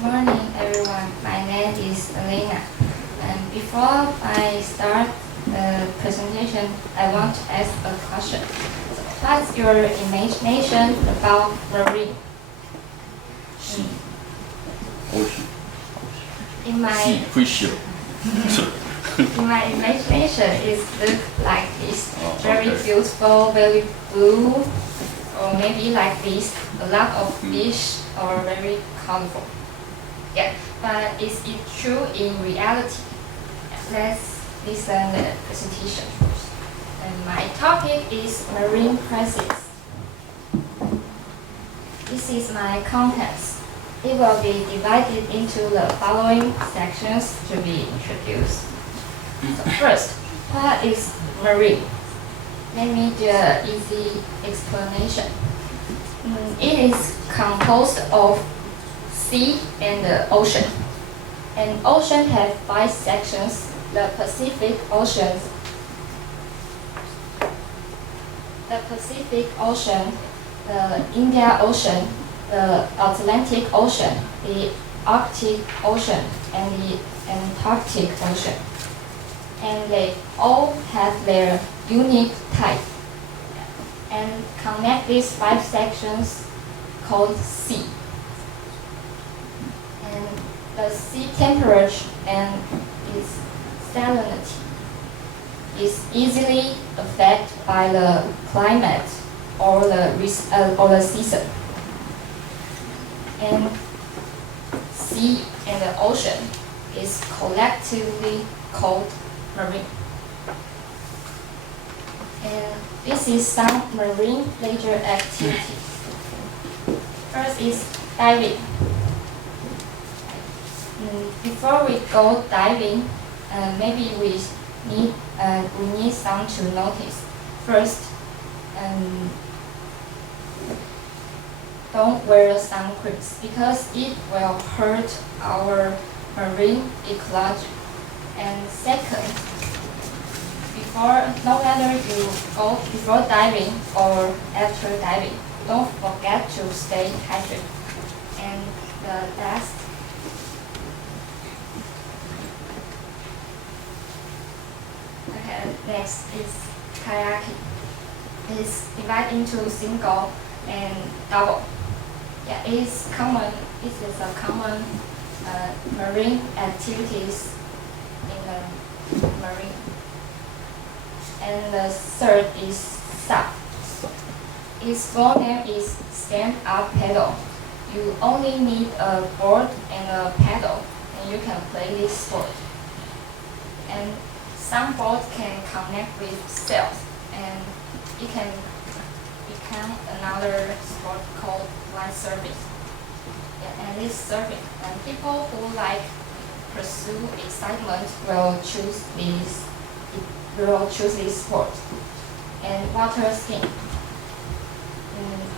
Good morning, everyone. My name is Elena. And before I start the presentation, I want to ask a question. So what's your imagination about marine? Ocean. In my Pressure. in my imagination, it looks like this. Oh, Very okay. beautiful, very blue, or maybe like this, a lot of fish, or very colorful. Yeah, but is it true in reality? Let's listen the presentation first. And my topic is marine crisis. This is my contents. It will be divided into the following sections to be introduced. So first, what is marine? Let me do an easy explanation. It is composed of sea and the ocean. And ocean have 5 sections: the Pacific Ocean, the Indian Ocean, the Atlantic Ocean, the Arctic Ocean, and the Antarctic Ocean. And they all have their unique type. And connect these 5 sections called sea. And the sea temperature and its salinity is easily affected by the climate or the season. And sea and the ocean is collectively called marine. And this is some marine leisure activity. First is diving. Before we go diving, maybe we need some to notice. First, don't wear sunscreens because it will hurt our marine ecology. And second, no matter you go before diving or after diving, don't forget to stay hydrated. And the last, next is kayaking. It's divided into single and double. Yeah, it is a common marine activities in the marine. And the third is SUP. Its full name is stand-up paddle. You only need a board and a paddle, and you can play this sport. And some boards can connect with sails, and it can become another sport called windsurfing. Yeah, and this surfing, and people who like pursue excitement will choose this sport. And water skiing.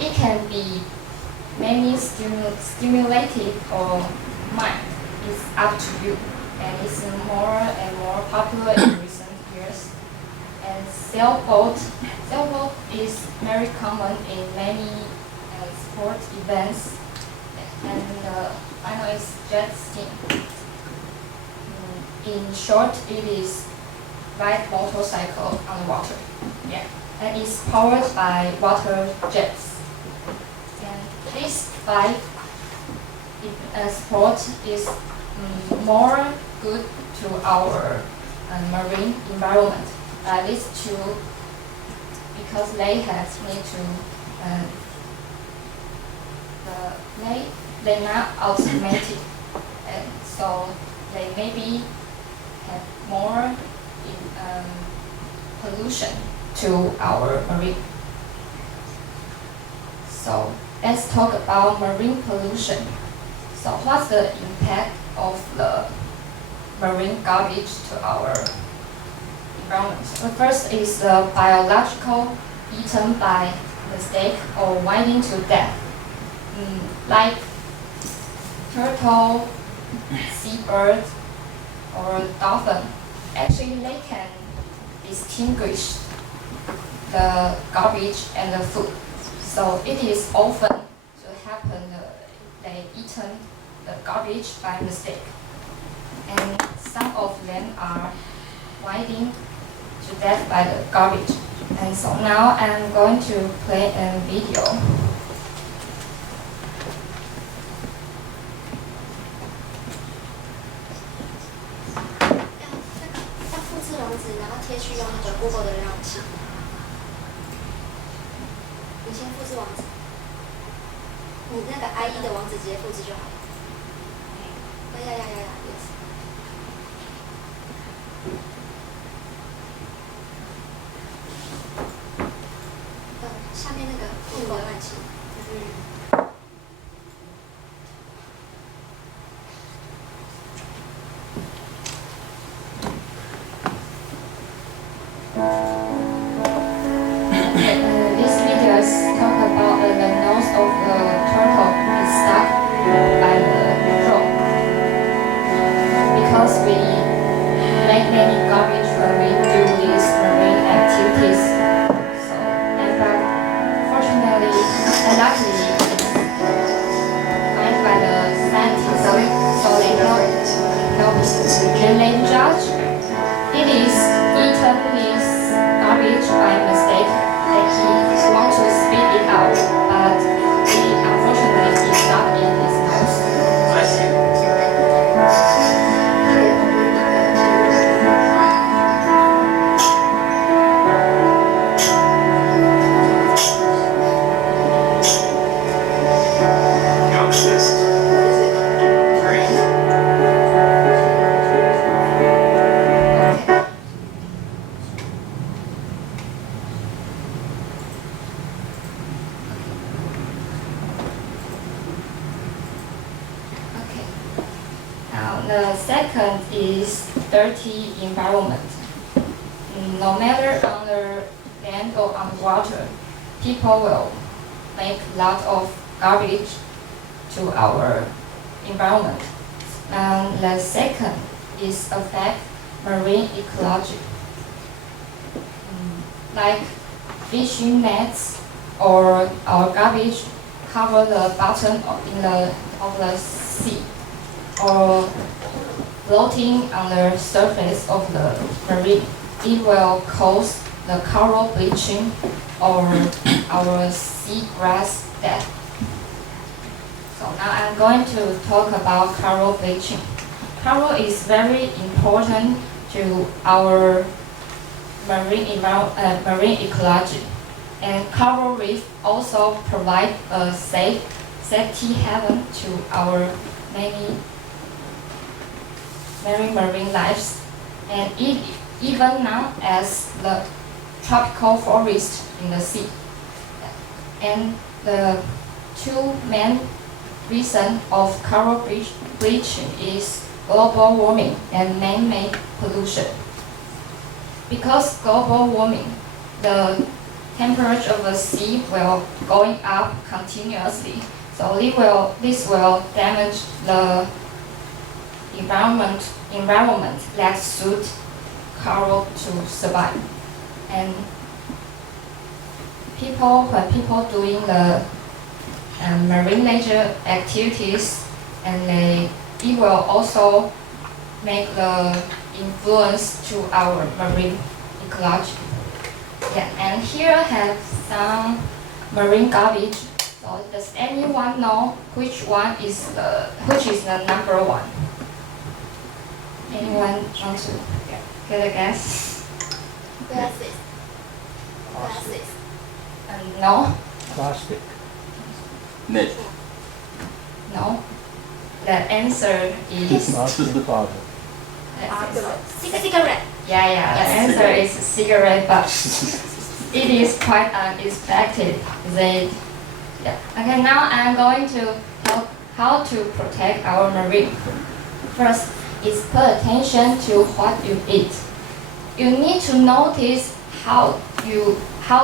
It can be many stimulated or mild. It's up to you. And it's more and more popular in recent years. And sailboat is very common in many sport events. And final is jet skiing. In short, it is ride motorcycle on the water. Yeah, and it's powered by water jets. And this 5 sport is more good to our marine environment. These 2, because they need to they're not automated, and so they maybe have more pollution to our marine. So let's talk about marine pollution. So what's the impact of the marine garbage to our environment? The first is the biological eaten by mistake or whiting to death. Like turtle, seabird, or dolphin. Actually, they can distinguish the garbage and the food. So it is often to happen they eaten the garbage by mistake. And some of them are blinding to death by the garbage. And so now I'm going to play a video. Google 的浏览器，你先复制网址，你那个 IE 的网址直接复制就好了。yes。下面那个复制浏览器，These videos talk about the nose of the turtle is stuck by the rope because we make many garbage when we do these marine activities. So, but fortunately and luckily, it's found by the scientists, so they help and they judge it is eaten this garbage by mistake. He wants to spit it out, but he unfortunately is not in his nose. Now the second is dirty environment. No matter on the land or on the water, people will make a lot of garbage to our environment. And the second is affect marine ecology. Like fishing nets or our garbage cover the bottom of the sea, or floating on the surface of the marine. It will cause the coral bleaching or our seagrass death. So now I'm going to talk about coral bleaching. Coral is very important to our marine ecology, and coral reef also provide a safety haven to our many marine lives, and it even known as the tropical forest in the sea. And the two main reasons of coral bleaching is global warming and man-made pollution. Because global warming, the temperature of the sea will going up continuously. So this will damage the environment that suit coral to survive. And when people doing the marine nature activities, and it will also make the influence to our marine ecology. Yeah, and here I have some marine garbage. So does anyone know which is the number one? Anyone want to get a guess? Plastic. No. Plastic. Net. No. The answer is Plastic bottle. Cigarette. yeah. The answer is cigarette, but it is quite unexpected. Okay, now I'm going to talk how to protect our marine. First is pay attention to what you eat. You need to notice how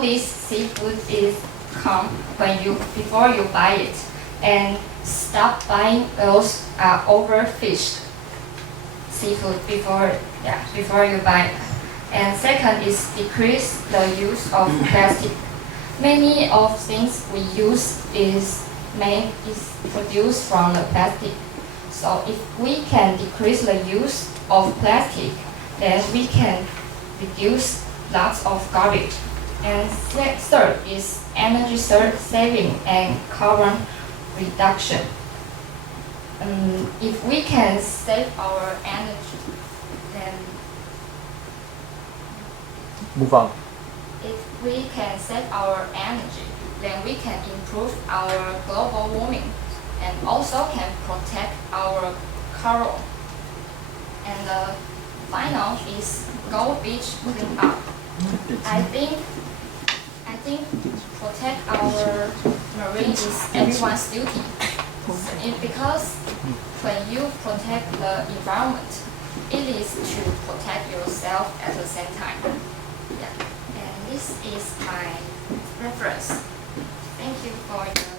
this seafood is come before you buy it, and stop buying those overfished seafood before you buy it. And second is decrease the use of plastic. Many of things we use is produced from the plastic. So if we can decrease the use of plastic, then we can reduce lots of garbage. And third is energy saving and carbon reduction. If we can save our energy, then Move on. if we can save our energy, then we can improve our global warming and also can protect our coral. And the final is Go Beach Clean Up. I think protect our marine is everyone's duty. Because when you protect the environment, it is to protect yourself at the same time. Yeah. And this is my reference. Thank you for your